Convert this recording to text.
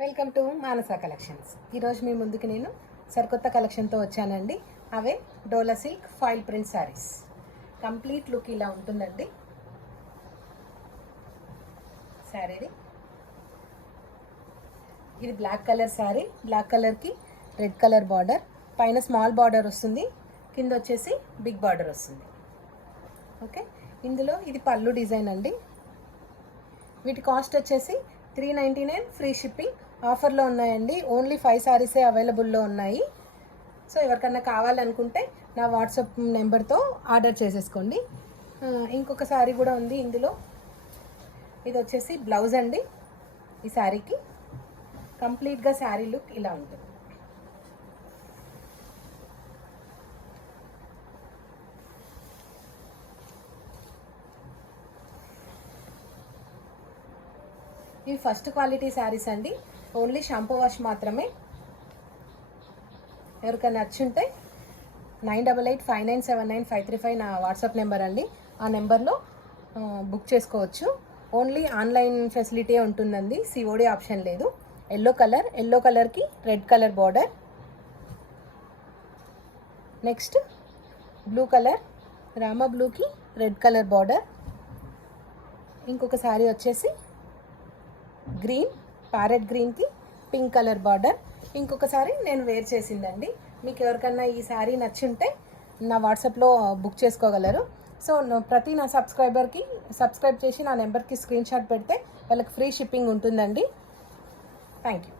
Welcome to Manasa collections. ఈరోజు మీ ముందుకు నేను సరికొత్త కలెక్షన్తో వచ్చానండి. అవే Dola silk foil print saris. Complete look ఇలా ఉంటుందండి. శారీది ఇది బ్లాక్ కలర్ శారీ. బ్లాక్ కలర్కి రెడ్ కలర్ బార్డర్, పైన స్మాల్ బార్డర్ వస్తుంది, కింద వచ్చేసి బిగ్ బార్డర్ వస్తుంది. ఓకే, ఇందులో ఇది పళ్ళు డిజైన్ అండి. వీటి కాస్ట్ వచ్చేసి 399, ఫ్రీ షిప్పింగ్. ఆఫర్లో ఉన్నాయండి. ఓన్లీ 5 శారీసే అవైలబుల్లో ఉన్నాయి. సో ఎవరికన్నా కావాలనుకుంటే నా వాట్సాప్ నెంబర్తో ఆర్డర్ చేసేసుకోండి. ఇంకొక శారీ కూడా ఉంది ఇందులో. ఇది వచ్చేసి బ్లౌజ్ అండి. ఈ శారీకి కంప్లీట్గా శారీ లుక్ ఇలా ఉంటుంది. ఇవి ఫస్ట్ క్వాలిటీ శారీస్ అండి. ఓన్లీ షాంపూ వాష్ మాత్రమే. ఎవరికైనా నచ్చుంటే 9885979535 నా వాట్సాప్ నెంబర్ అండి. ఆ నెంబర్లో బుక్ చేసుకోవచ్చు. ఓన్లీ ఆన్లైన్ ఫెసిలిటీ ఉంటుందండి, సిఓడి ఆప్షన్ లేదు. ఎల్లో కలర్కి red colour border. Next blue colour, Rama బ్లూకి రెడ్ కలర్ బార్డర్. ఇంకొక శారీ వచ్చేసి గ్రీన్, ప్యారెట్ గ్రీన్కి పింక్ కలర్ బార్డర్. ఇంకొకసారి నేను వేర్ చేసిందండి. మీకు ఎవరికన్నా ఈ శారీ నచ్చుంటే నా వాట్సాప్లో బుక్ చేసుకోగలరు. సో ప్రతి నా సబ్స్క్రైబర్కి సబ్స్క్రైబ్ చేసి నా నెంబర్కి స్క్రీన్ షాట్ పెడితే వాళ్ళకి ఫ్రీ షిప్పింగ్ ఉంటుందండి. Thank you.